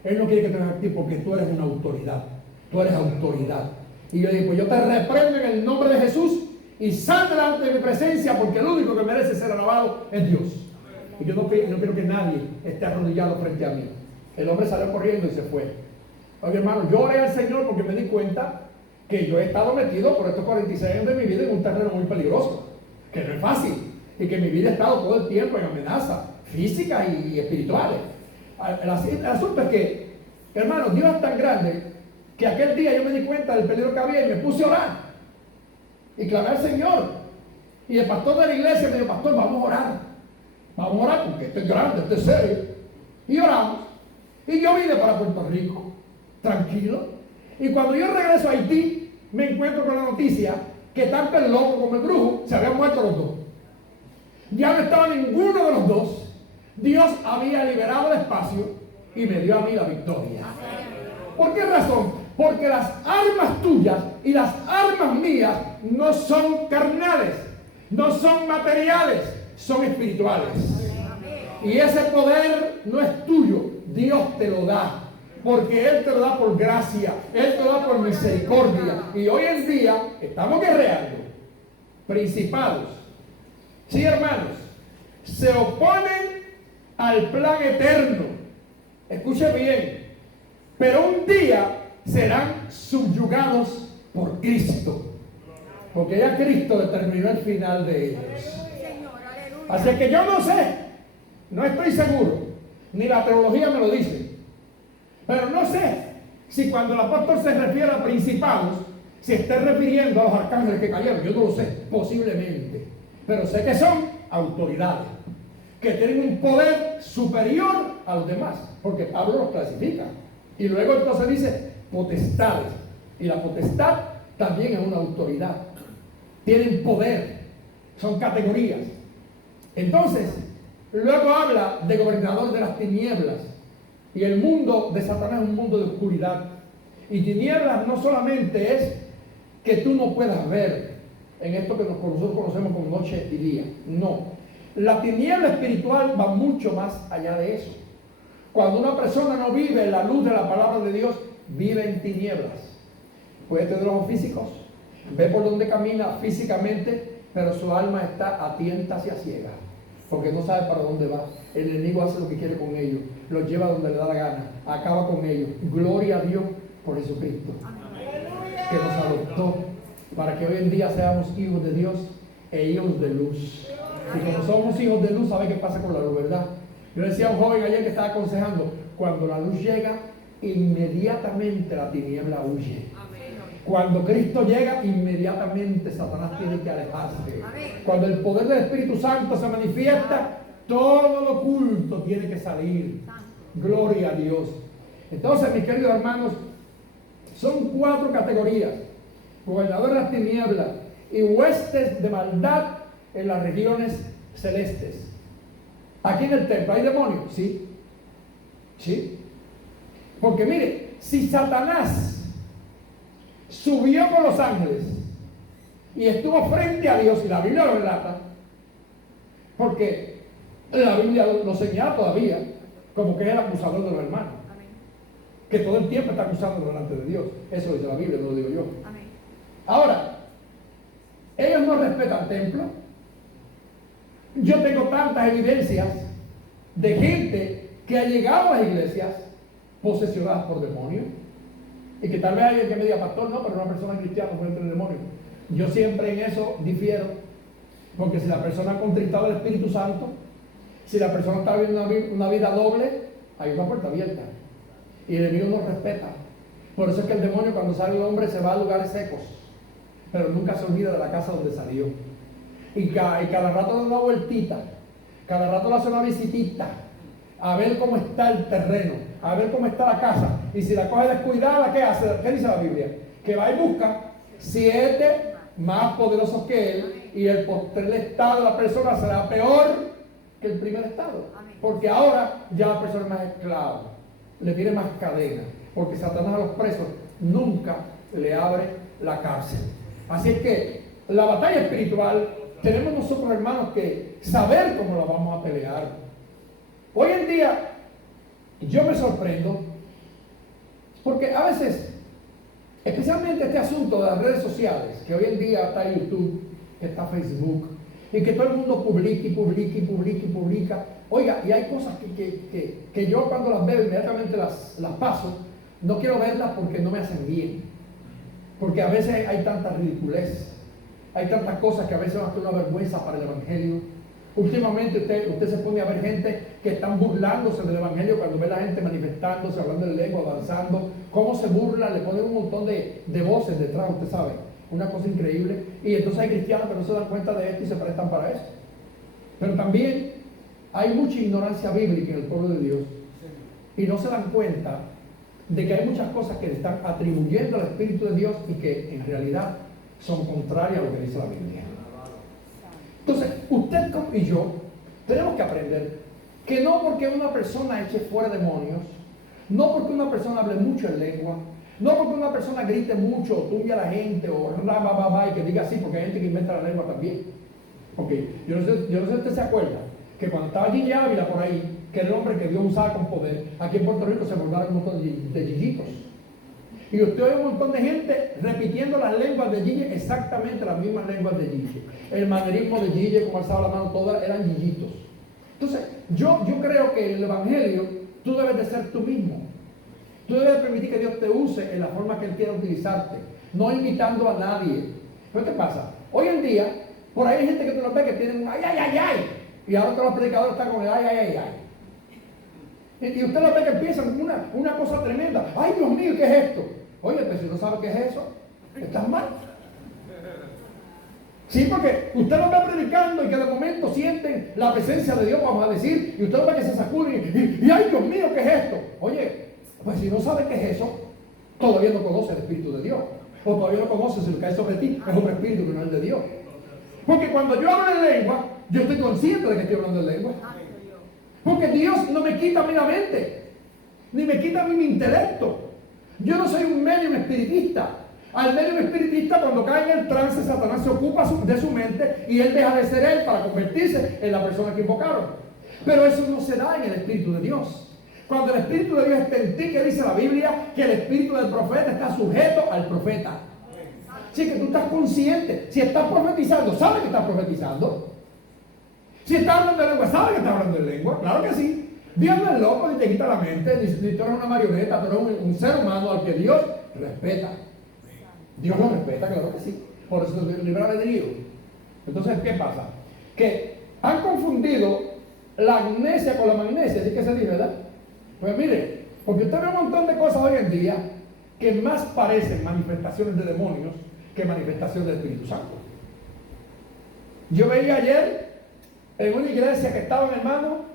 Él no quiere que tú estés aquí porque tú eres una autoridad. Tú eres autoridad. Y yo digo, pues yo te reprendo en el nombre de Jesús y sal delante de mi presencia, porque el único que merece ser alabado es Dios. Y yo no quiero que nadie esté arrodillado frente a mí. El hombre salió corriendo y se fue. Oye, hermano, yo oré al Señor porque me di cuenta que yo he estado metido por estos 46 años de mi vida en un terreno muy peligroso, que no es fácil, y que mi vida ha estado todo el tiempo en amenazas físicas y espirituales. El asunto es que, hermano, Dios es tan grande que aquel día yo me di cuenta del peligro que había y me puse a orar y clamé al Señor. Y el pastor de la iglesia me dijo, pastor, vamos a orar porque esto es grande, esto es serio. Y oramos. Y yo vine para Puerto Rico, tranquilo. Y cuando yo regreso a Haití, me encuentro con la noticia que tanto el loco como el brujo se habían muerto los dos. Ya no estaba ninguno de los dos. Dios había liberado el espacio y me dio a mí la victoria. ¿Por qué razón? Porque las armas tuyas y las armas mías no son carnales, no son materiales, son espirituales. Y ese poder no es tuyo, Dios te lo da. Porque Él te lo da por gracia, Él te lo da por misericordia. Y hoy en día estamos guerreando. Principados, sí, hermanos, se oponen al plan eterno. Escuche bien. Pero un día serán subyugados por Cristo. Porque ya Cristo determinó el final de ellos. Así que yo no sé, no estoy seguro, ni la teología me lo dice. Pero no sé si cuando el apóstol se refiere a principados, se esté refiriendo a los arcángeles que cayeron. Yo no lo sé, posiblemente. Pero sé que son autoridades, que tienen un poder superior a los demás, porque Pablo los clasifica. Y luego entonces dice potestades. Y la potestad también es una autoridad. Tienen poder, son categorías. Entonces, luego habla de gobernador de las tinieblas. Y el mundo de Satanás es un mundo de oscuridad. Y tinieblas no solamente es que tú no puedas ver en esto que nosotros conocemos como noche y día. No. La tiniebla espiritual va mucho más allá de eso. Cuando una persona no vive en la luz de la palabra de Dios, vive en tinieblas. Puede tener ojos físicos, ve por donde camina físicamente, pero su alma está a tientas y a ciegas, porque no sabe para dónde va. El enemigo hace lo que quiere con ellos, los lleva donde le da la gana, acaba con ellos. Gloria a Dios por Jesucristo, que nos adoptó para que hoy en día seamos hijos de Dios e hijos de luz. Y como somos hijos de luz, ¿sabe qué pasa con la luz, verdad? Yo decía a un joven ayer que estaba aconsejando, cuando la luz llega, inmediatamente la tiniebla huye. Cuando Cristo llega, inmediatamente Satanás tiene que alejarse. Cuando el poder del Espíritu Santo se manifiesta, todo lo oculto tiene que salir. Gloria a Dios. Entonces, mis queridos hermanos, son 4 categorías: gobernador de las tinieblas y huestes de maldad en las regiones celestes. Aquí en el templo hay demonios, ¿sí? ¿Sí? Porque mire, si Satanás subió con los ángeles y estuvo frente a Dios, y la Biblia lo relata, porque la Biblia lo señala todavía como que es el acusador de los hermanos. Amén. Que todo el tiempo está acusando delante de Dios. Eso dice la Biblia, no lo digo yo. Amén. Ahora, ellos no respetan el templo. Yo tengo tantas evidencias de gente que ha llegado a las iglesias posesionadas por demonios, y que tal vez alguien que me diga, pastor, no, pero una persona cristiana puede tener demonios. Yo siempre en eso difiero, porque si la persona ha contristado al Espíritu Santo, si la persona está viviendo una vida doble, hay una puerta abierta y el enemigo no respeta. Por eso es que el demonio, cuando sale el hombre, se va a lugares secos, pero nunca se olvida de la casa donde salió. Y cada rato le da una vueltita, cada rato le hace una visitita, a ver cómo está el terreno, a ver cómo está la casa. Y si la coge descuidada, ¿qué hace? ¿Qué dice la Biblia? Que va y busca 7 más poderosos que él, y el posterior estado de la persona será peor que el primer estado. Porque ahora ya la persona es más esclava, le tiene más cadena, porque Satanás a los presos nunca le abre la cárcel. Así es que la batalla espiritual tenemos nosotros, hermanos, que saber cómo la vamos a pelear. Hoy en día yo me sorprendo porque a veces, especialmente este asunto de las redes sociales, que hoy en día está YouTube, que está Facebook, y que todo el mundo publica. Oiga, y hay cosas que yo cuando las veo inmediatamente las paso, no quiero verlas porque no me hacen bien. Porque a veces hay tanta ridiculez, hay tantas cosas que a veces son hasta una vergüenza para el Evangelio. Últimamente usted se pone a ver gente que están burlándose del Evangelio cuando ve a la gente manifestándose, hablando en lengua, danzando, cómo se burlan, le ponen un montón de voces detrás, usted sabe, una cosa increíble. Y entonces hay cristianos que no se dan cuenta de esto y se prestan para esto. Pero también hay mucha ignorancia bíblica en el pueblo de Dios y no se dan cuenta de que hay muchas cosas que le están atribuyendo al Espíritu de Dios y que en realidad son contrarias a lo que dice la Biblia. Entonces, usted y yo tenemos que aprender que no porque una persona eche fuera demonios, no porque una persona hable mucho en lengua, no porque una persona grite mucho o tumbe a la gente o y que diga así, porque hay gente que inventa la lengua también. Okay. Yo no sé si usted se acuerda que cuando estaba Gigi Ávila por ahí, que era el hombre que Dios usaba con poder, aquí en Puerto Rico se formaron un montón de Gigitos. Y usted oye un montón de gente repitiendo las lenguas de Gigi, exactamente las mismas lenguas de Gigi. El manerismo de Gigi, como alzaba la mano, todas eran Gigitos. Entonces, yo creo que en el Evangelio tú debes de ser tú mismo. Tú debes permitir que Dios te use en la forma que Él quiera utilizarte, no imitando a nadie. ¿Pero qué pasa? Hoy en día, por ahí hay gente que tú no ves que tienen un ay, ay, ay, ay. Y ahora todos los predicadores están con el ay, ay, ay, ay. Y usted lo ve que empiezan una cosa tremenda. Ay, Dios mío, ¿qué es esto? Oye, pero si no sabe qué es eso, estás mal. Sí, porque usted lo ve predicando y que de momento sienten la presencia de Dios, vamos a decir, y usted lo ve que se sacude y ay, Dios mío, ¿qué es esto? Oye, pues si no sabe qué es eso, todavía no conoce el Espíritu de Dios. O todavía no conoce si lo que hay sobre ti es un espíritu que no es de Dios. Porque cuando yo hablo en lengua, yo estoy consciente de que estoy hablando en lengua. Porque Dios no me quita a mí la mente, ni me quita a mí mi intelecto. Yo no soy un medium espiritista. Al medium espiritista, cuando cae en el trance, Satanás se ocupa de su mente y él deja de ser él para convertirse en la persona que invocaron. Pero eso no se da en el Espíritu de Dios. Cuando el Espíritu de Dios está en ti, que dice la Biblia, que el Espíritu del profeta está sujeto al profeta. Así que tú estás consciente. Si estás profetizando, ¿sabes que estás profetizando? Si estás hablando de lengua, ¿sabes que estás hablando de lengua? Claro que sí. Dios no es loco ni te quita la mente, ni tú eres una marioneta, tú eres un ser humano al que Dios respeta. Dios lo respeta, claro que sí. Por eso es libre albedrío. Entonces, ¿qué pasa? Que han confundido la amnesia con la magnesia, así que se dice, ¿verdad? Pues mire, porque usted ve un montón de cosas hoy en día que más parecen manifestaciones de demonios que manifestaciones del Espíritu Santo. Yo veía ayer en una iglesia que estaba un hermano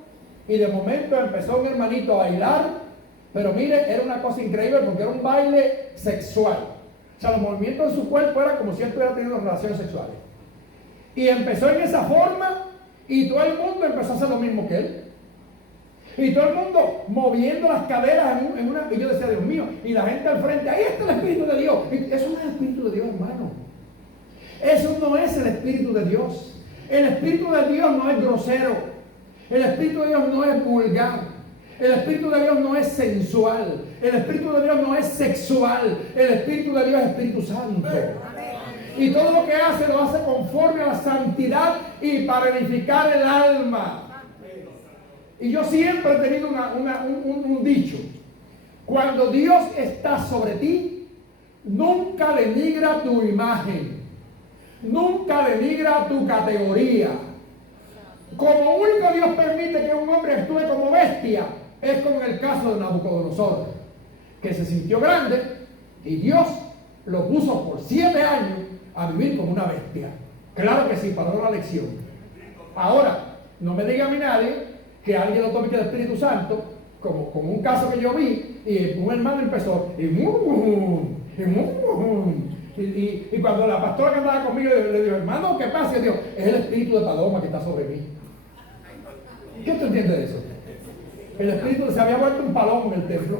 y de momento empezó un hermanito a bailar, pero mire, era una cosa increíble porque era un baile sexual. O sea, los movimientos de su cuerpo eran como si él estuviera teniendo relaciones sexuales. Y empezó en esa forma y todo el mundo empezó a hacer lo mismo que él. Y todo el mundo moviendo las caderas en una... Y yo decía, Dios mío, y la gente al frente, ahí está el Espíritu de Dios. Y eso no es el Espíritu de Dios, hermano. Eso no es el Espíritu de Dios. El Espíritu de Dios no es grosero. El Espíritu de Dios no es vulgar. El Espíritu de Dios no es sensual. El Espíritu de Dios no es sexual. El Espíritu de Dios es Espíritu Santo. Y todo lo que hace lo hace conforme a la santidad y para edificar el alma. Y yo siempre he tenido un dicho. Cuando Dios está sobre ti, nunca denigra tu imagen. Nunca denigra tu categoría. Como único Dios permite que un hombre actúe como bestia, es como en el caso de Nabucodonosor, que se sintió grande y Dios lo puso por 7 años a vivir como una bestia. Claro que sí, para dar una lección. Ahora, no me diga a mí nadie que alguien lo tome del Espíritu Santo, como un caso que yo vi, y un hermano empezó, y cuando la pastora que andaba conmigo le dijo, hermano, ¿qué pasa? Y dijo, es el espíritu de Paloma que está sobre mí. ¿Qué usted entiende de eso? El espíritu se había vuelto un palomo en el templo.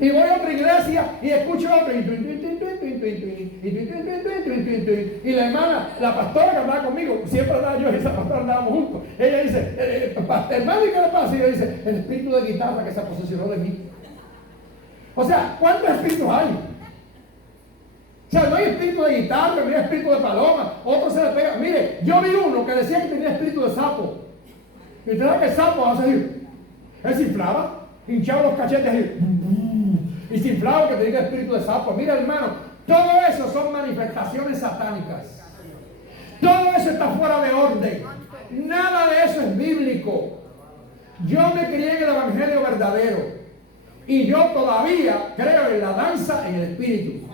Y voy a otra iglesia y escucho otro. Y la hermana, la pastora que andaba conmigo, siempre andaba yo y esa pastora andábamos juntos. Ella dice, hermano, ¿y qué le pasa? Y ella dice, el espíritu de guitarra que se posesionó de mí. O sea, ¿cuántos espíritus hay? O sea, no hay espíritu de guitarra, no hay espíritu de paloma. Otro se le pega. Mire, yo vi uno que decía que tenía espíritu de sapo. Y usted sabe que el sapo hace así. Él se inflaba, hinchaba los cachetes así. Y se inflaba que tenía espíritu de sapo. Mira, hermano, todo eso son manifestaciones satánicas. Todo eso está fuera de orden. Nada de eso es bíblico. Yo me crié en el evangelio verdadero. Y yo todavía creo en la danza en el espíritu.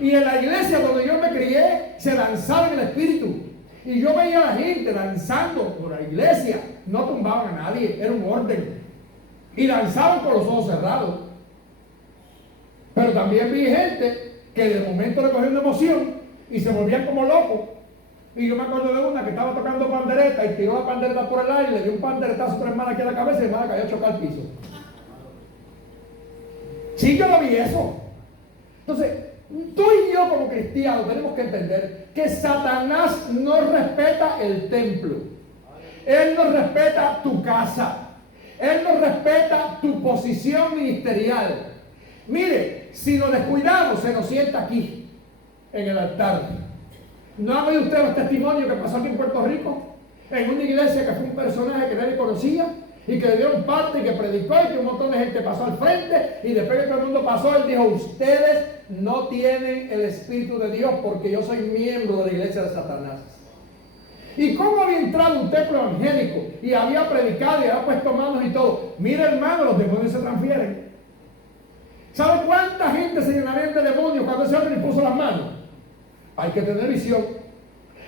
Y en la iglesia donde yo me crié, se danzaba en el espíritu. Y yo veía a la gente danzando por la iglesia. No tumbaban a nadie, era un orden. Y danzaban con los ojos cerrados. Pero también vi gente que de momento le cogió una emoción y se volvían como locos. Y yo me acuerdo de una que estaba tocando pandereta y tiró la pandereta por el aire, le dio un panderetazo a otra hermana aquí a la cabeza y la hermana cayó a chocar al piso. Sí, yo lo vi eso. Entonces, tú y yo como cristianos tenemos que entender que Satanás no respeta el templo. Él no respeta tu casa. Él no respeta tu posición ministerial. Mire, si lo descuidamos, se nos sienta aquí, en el altar. ¿No han oído ustedes los testimonios que pasó aquí en Puerto Rico? En una iglesia que fue un personaje que nadie conocía y que le dieron parte y que predicó y que un montón de gente pasó al frente y después que todo el mundo pasó, él dijo, ustedes no tienen el Espíritu de Dios porque yo soy miembro de la iglesia de Satanás. ¿Y cómo había entrado un templo evangélico y había predicado y había puesto manos y todo? Mira, hermano, los demonios se transfieren. ¿Sabe cuánta gente se llenaría de demonios cuando ese hombre le puso las manos? Hay que tener visión.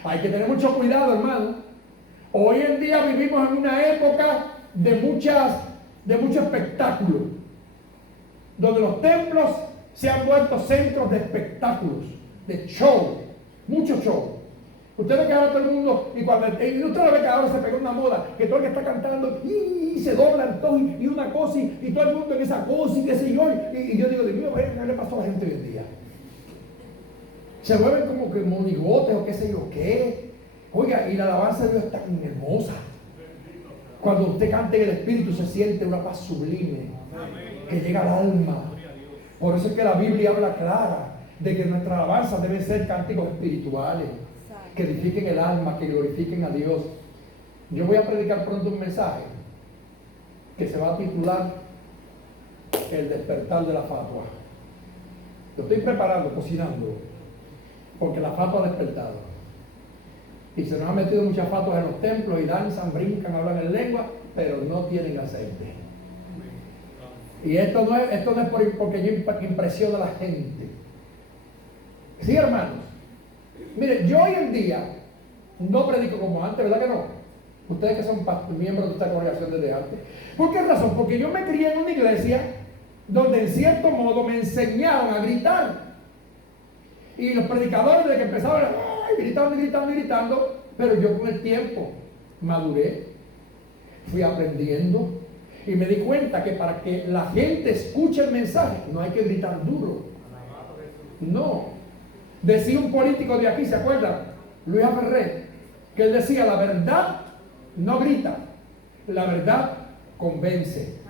Hay que tener mucho cuidado, hermano. Hoy en día vivimos en una época de mucho espectáculo, donde los templos se han vuelto centros de espectáculos, de show, mucho show. Usted ve que ahora todo el mundo, y usted lo ve que ahora se pegó una moda, que todo el que está cantando, y se doblan todos, y una cosa, y todo el mundo en esa cosa, y qué sé yo, y yo digo, Dios mío, ¿qué le pasó a la gente hoy en día? Se vuelven como que monigotes o qué sé yo qué. Oiga, y la alabanza de Dios está tan hermosa. Cuando usted canta en el Espíritu se siente una paz sublime que llega al alma. Por eso es que la Biblia habla clara de que nuestras alabanzas deben ser cánticos espirituales que edifiquen el alma, que glorifiquen a Dios. Yo voy a predicar pronto un mensaje que se va a titular El despertar de la fatua. Lo estoy preparando, cocinando, porque la fatua ha despertado. Y se nos han metido muchas fatuas en los templos y danzan, brincan, hablan en lengua, pero no tienen aceite. Y esto no es porque yo impresiono a la gente. Sí, hermanos. Mire, yo hoy en día no predico como antes, ¿verdad que no? Ustedes que son miembros de esta congregación desde antes. ¿Por qué razón? Porque yo me crié en una iglesia donde en cierto modo me enseñaron a gritar. Y los predicadores desde que empezaban, gritando, pero yo con el tiempo maduré, fui aprendiendo y me di cuenta que para que la gente escuche el mensaje no hay que gritar duro. No. Decía un político de aquí, ¿se acuerdan? Luis Ferrer, que él decía, la verdad no grita, la verdad convence.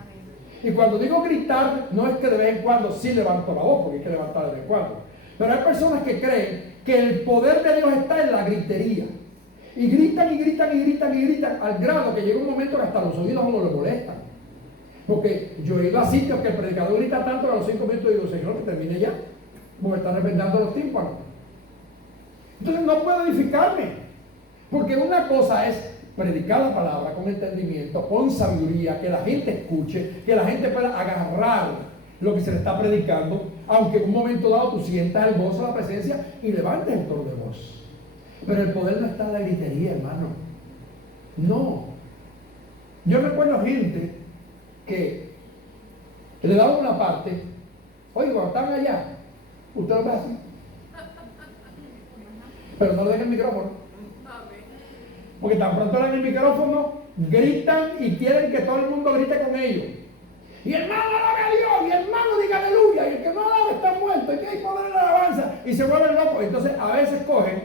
Y cuando digo gritar, no es que de vez en cuando sí levanto la voz, porque hay que levantar de vez en cuando. Pero hay personas que creen que el poder de Dios está en la gritería. Y gritan, al grado que llega un momento que hasta los oídos a uno le molestan. Porque yo he ido a sitios que el predicador grita tanto que a los 5 minutos digo, Señor, que termine ya, porque está reventando los tímpanos. Entonces no puedo edificarme. Porque una cosa es predicar la palabra con entendimiento, con sabiduría, que la gente escuche, que la gente pueda agarrar lo que se le está predicando, aunque en un momento dado tú sientas el gozo, la presencia y levantes el tono de voz. Pero el poder no está en la gritería, hermano. No. Yo recuerdo gente que le daban una parte, oye, cuando están allá, usted lo ve así, pero no le dejen el micrófono. Porque tan pronto le den el micrófono, gritan y quieren que todo el mundo grite con ellos. Y hermano, alabe a Dios. Y hermano, diga aleluya. Y el que no alabe está muerto. Y que hay poder en la alabanza. Y se vuelven locos. Entonces, a veces cogen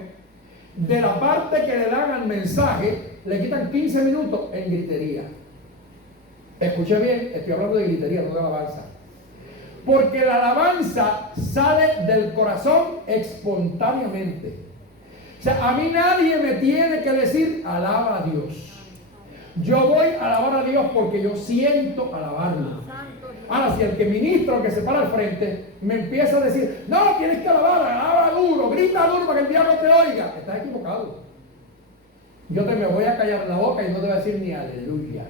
de la parte que le dan al mensaje, le quitan 15 minutos en gritería. Escuche bien, estoy hablando de gritería, no de alabanza. Porque la alabanza sale del corazón espontáneamente. O sea, a mí nadie me tiene que decir alaba a Dios. Yo voy a alabar a Dios porque yo siento alabarlo. Ahora, si el que ministra o que se para al frente me empieza a decir, no, tienes que alabar, alaba duro, grita duro para que el diablo te oiga, estás equivocado. Yo me voy a callar la boca y no te voy a decir ni aleluya.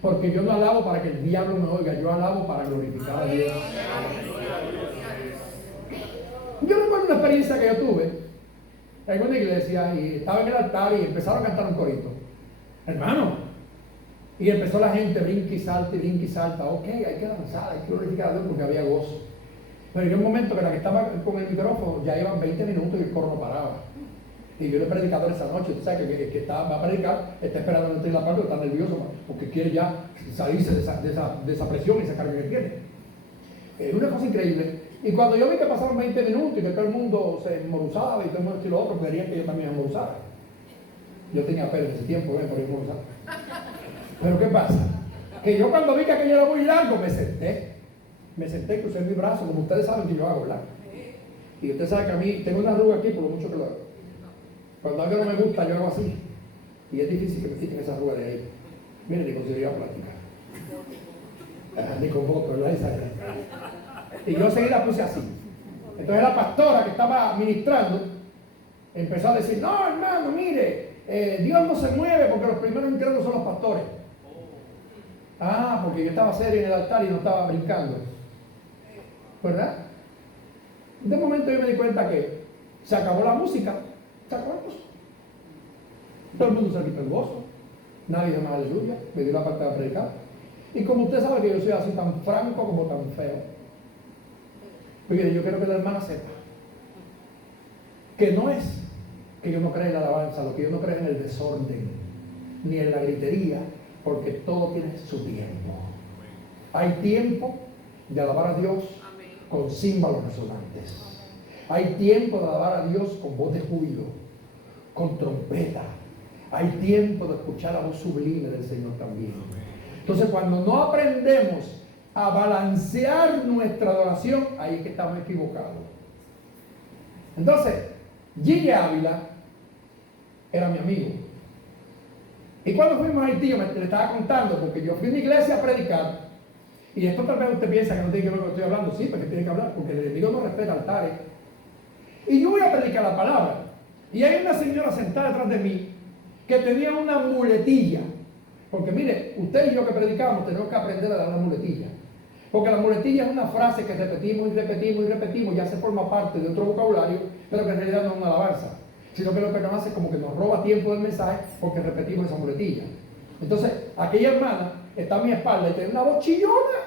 Porque yo no alabo para que el diablo me oiga, yo alabo para glorificar a Dios. Yo recuerdo una experiencia que yo tuve en una iglesia y estaba en el altar y empezaron a cantar un corito. Hermano, y empezó la gente, brinca y salta y brinca y salta. Ok, hay que danzar, hay que glorificar a Dios porque había gozo. Pero llegó un momento que la que estaba con el micrófono ya iban 20 minutos y el coro no paraba. Y yo le he predicado esa noche, tú sabes que el que va a predicar está esperando entre la parte, está nervioso porque quiere ya salirse de esa presión y esa carga que tiene. Es una cosa increíble. Y cuando yo vi que pasaron 20 minutos y que todo el mundo se enmoruzaba y todo el mundo y lo otro, querían que yo también me enmoruzara. Yo tenía pelo en ese tiempo, por enmoruzar. Pero ¿qué pasa? Que yo cuando vi que aquello era muy largo, me senté, crucé mi brazo, como ustedes saben que yo hago, ¿verdad? Y ustedes saben que a mí, tengo una arruga aquí por lo mucho que lo hago. Cuando algo no me gusta, yo hago así. Y es difícil que me quiten esa arruga de ahí. Miren, ni conseguiría plática. Ni con voto, ¿verdad? Y yo enseguida puse así. Entonces la pastora que estaba ministrando empezó a decir, no, hermano, mire, Dios no se mueve porque los primeros incrédulos son los pastores. Ah, porque yo estaba serio en el altar y no estaba brincando. ¿Verdad? De momento yo me di cuenta que se acabó la música. Se acabó la música. Todo el mundo se quitó el gozo. Nadie dijo más aleluya. Me dio la parte de predicar. Y como usted sabe que yo soy así tan franco como tan feo. Oye, yo quiero que la hermana sepa que no es que yo no crea en la alabanza, lo que yo no creo en el desorden, ni en la gritería, porque todo tiene su tiempo. Hay tiempo de alabar a Dios con címbalos resonantes. Hay tiempo de alabar a Dios con voz de júbilo, con trompeta. Hay tiempo de escuchar la voz sublime del Señor también. Entonces, cuando no aprendemos a balancear nuestra adoración, ahí es que estamos equivocados. Entonces, Gigi Ávila era mi amigo. Y cuando fuimos a Haití, yo le estaba contando, porque yo fui a una iglesia a predicar, y esto tal vez usted piensa que no tiene que ver con lo que estoy hablando, sí, porque tiene que hablar, porque el enemigo no respeta altares. Y yo voy a predicar la palabra, y hay una señora sentada detrás de mí, que tenía una muletilla, porque mire, usted y yo que predicamos tenemos que aprender a dar la muletilla. Porque la muletilla es una frase que repetimos y repetimos y repetimos, ya se forma parte de otro vocabulario, pero que en realidad no es una alabanza, sino que lo que nos hace es como que nos roba tiempo del mensaje porque repetimos esa muletilla. Entonces, aquella hermana está a mi espalda y tiene una voz chillona,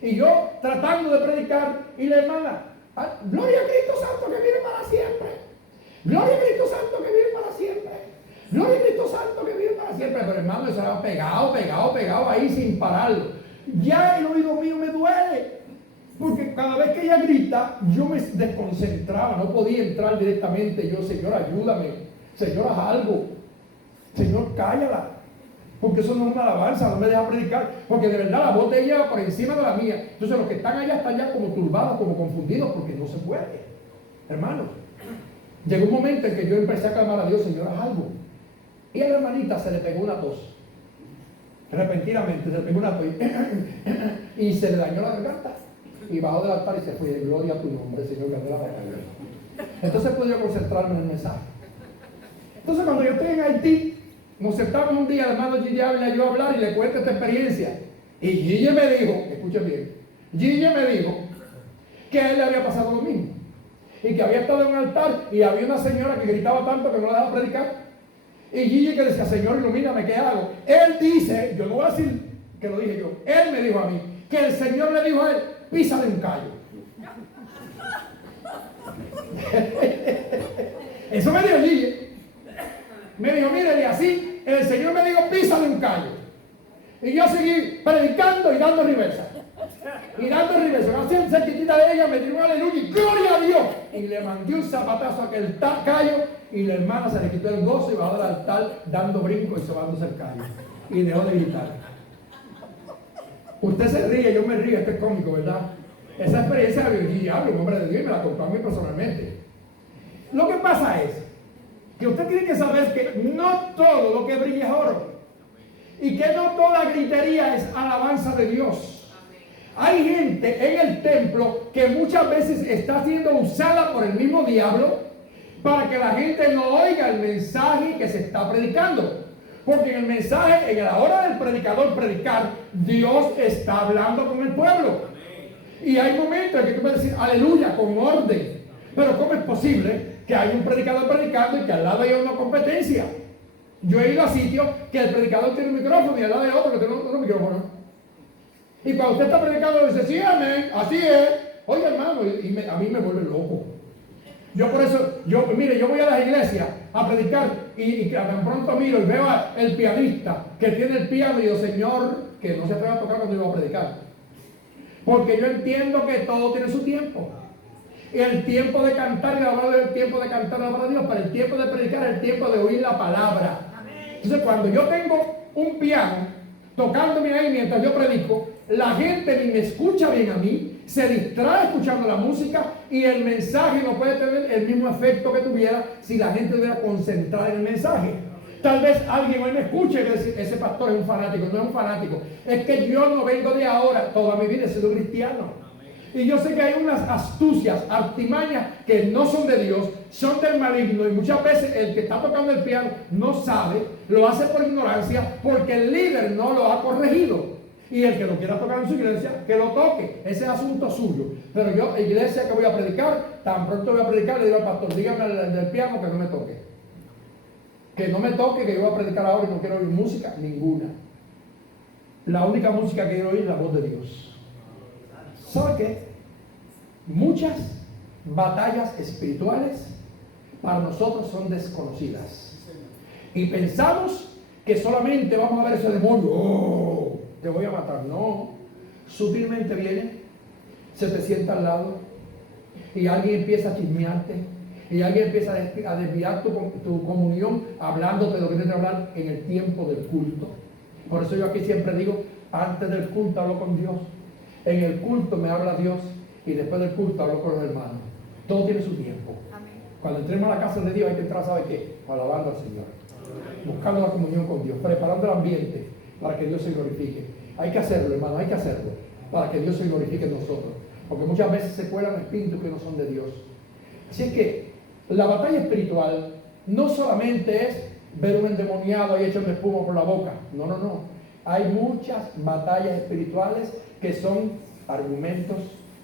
y yo tratando de predicar, y la hermana, gloria a Cristo Santo que vive para siempre, gloria a Cristo Santo que vive para siempre, gloria a Cristo Santo que vive para siempre. Pero hermano, eso era pegado ahí sin pararlo. Ya el oído mío me duele, porque cada vez que ella grita, yo me desconcentraba, no podía entrar directamente. Yo, Señor, ayúdame, Señor, haz algo, Señor, cállala, porque eso no es una alabanza, no me deja predicar, porque de verdad la voz de ella va por encima de la mía. Entonces los que están allá están ya como turbados, como confundidos, porque no se puede. Hermanos, llegó un momento en que yo empecé a clamar a Dios, Señor, haz algo. Y a la hermanita se le pegó una tos. Repentinamente se le pegó una tos y se le dañó la garganta. Y bajó del altar y se fue. Gloria a tu nombre, Señor, que la batalla. Entonces pude concentrarme en el mensaje. Entonces cuando yo estoy en Haití, nos sentamos un día, el hermano Gigi Ávila y yo a hablar, y le cuento esta experiencia. Y Gigi me dijo, escuchen bien, Gigi me dijo que a él le había pasado lo mismo. Y que había estado en un altar y había una señora que gritaba tanto que no la dejaba predicar. Y Gigi que decía, Señor, ilumíname, ¿qué hago? Él dice, yo no voy a decir que lo dije yo, él me dijo a mí, que el Señor le dijo a él, písale un callo. Eso me dijo Gigi. Me dijo, mire, y así, el Señor me dijo, písale un callo. Y yo seguí predicando y dando reversa. Y dando reversa. Así cerquitita de ella me dio un aleluya y gloria a Dios. Y le mandé un zapatazo a aquel callo y la hermana se le quitó el gozo y bajó del altar dando brinco y sobándose el callo. Y dejó de gritar. Usted se ríe, yo me río, esto es cómico, ¿verdad? Esa experiencia de diablo, un hombre de Dios, y me la contó a mí personalmente. Lo que pasa es que usted tiene que saber que no todo lo que brilla es oro. Y que no toda gritería es alabanza de Dios. Hay gente en el templo que muchas veces está siendo usada por el mismo diablo para que la gente no oiga el mensaje que se está predicando. Porque en el mensaje, en la hora del predicador predicar, Dios está hablando con el pueblo. Y hay momentos en que tú puedes decir aleluya con orden. Pero ¿cómo es posible que hay un predicador predicando y que al lado hay una competencia? Yo he ido a sitios que el predicador tiene un micrófono y al lado hay otro que tiene otro micrófono. Y cuando usted está predicando dice, sí, amén, así es. Oye, hermano, a mí me vuelve loco. Yo por eso, mire, yo voy a las iglesias a predicar y tan pronto miro y veo al pianista que tiene el piano y digo, Señor, que no se atreva a tocar cuando yo voy a predicar. Porque yo entiendo que todo tiene su tiempo. Y el tiempo de cantar y hablar del tiempo de cantar la palabra de Dios, pero el tiempo de predicar es el tiempo de oír la palabra. Entonces, cuando yo tengo un piano tocándome ahí mientras yo predico, la gente ni me escucha bien a mí, se distrae escuchando la música y el mensaje no puede tener el mismo efecto que tuviera si la gente estuviera concentrada en el mensaje. Tal vez alguien hoy me escuche y dice, ese pastor es un fanático. No es un fanático, es que yo no vengo de ahora, toda mi vida he sido cristiano. Y yo sé que hay unas astucias, artimañas que no son de Dios, son del maligno. Y muchas veces el que está tocando el piano no sabe, lo hace por ignorancia, porque el líder no lo ha corregido. Y el que lo quiera tocar en su iglesia, que lo toque. Ese es asunto suyo. Pero yo, iglesia que voy a predicar, tan pronto voy a predicar, le digo al pastor, dígame del piano que no me toque. Que no me toque, que yo voy a predicar ahora y no quiero oír música, ninguna. La única música que quiero oír es la voz de Dios. ¿Sabe qué? Muchas batallas espirituales para nosotros son desconocidas. Y pensamos que solamente vamos a ver ese demonio. ¡Oh! Te voy a matar. No. Sutilmente viene, se te sienta al lado y alguien empieza a chismearte. Y alguien empieza a desviar tu comunión hablándote de lo que tienes que hablar en el tiempo del culto. Por eso yo aquí siempre digo, antes del culto hablo con Dios. En el culto me habla Dios y después del culto hablo con los hermanos. Todo tiene su tiempo. Amén. Cuando entremos a la casa de Dios hay que entrar, ¿sabe qué? Alabando al Señor. Amén. Buscando la comunión con Dios, preparando el ambiente para que Dios se glorifique. Hay que hacerlo, hermano, hay que hacerlo para que Dios se glorifique en nosotros. Porque muchas veces se cuelan espíritus que no son de Dios. Así es que la batalla espiritual no solamente es ver un endemoniado ahí echando espuma por la boca. No, no, no. Hay muchas batallas espirituales que son argumentos,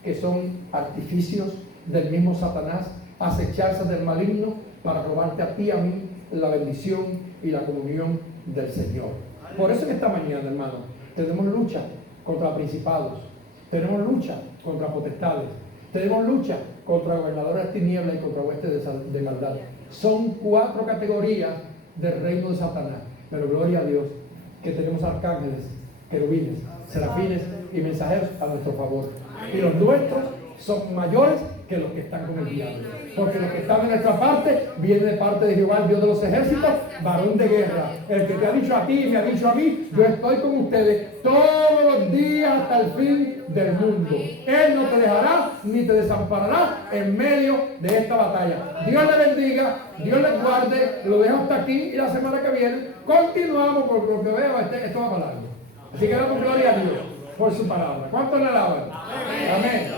que son artificios del mismo Satanás, acecharse del maligno para robarte a ti y a mí la bendición y la comunión del Señor. Por eso en esta mañana, hermano, tenemos lucha contra principados, tenemos lucha contra potestades, tenemos lucha contra gobernadores de tinieblas y contra huestes de maldad. Son 4 categorías del reino de Satanás, pero gloria a Dios que tenemos arcángeles, querubines, serafines y mensajeros a nuestro favor. Y los nuestros son mayores que los que están con el diablo. Porque los que están en nuestra parte vienen de parte de Jehová, el Dios de los ejércitos, varón de guerra. El que te ha dicho a ti y me ha dicho a mí, yo estoy con ustedes todos los días hasta el fin del mundo. Él no te dejará ni te desamparará en medio de esta batalla. Dios le bendiga, Dios le guarde. Lo dejo hasta aquí y la semana que viene continuamos porque lo que veo, esto va para largo. Así que damos gloria a Dios por su palabra. ¿Cuántos le alaban? Amén.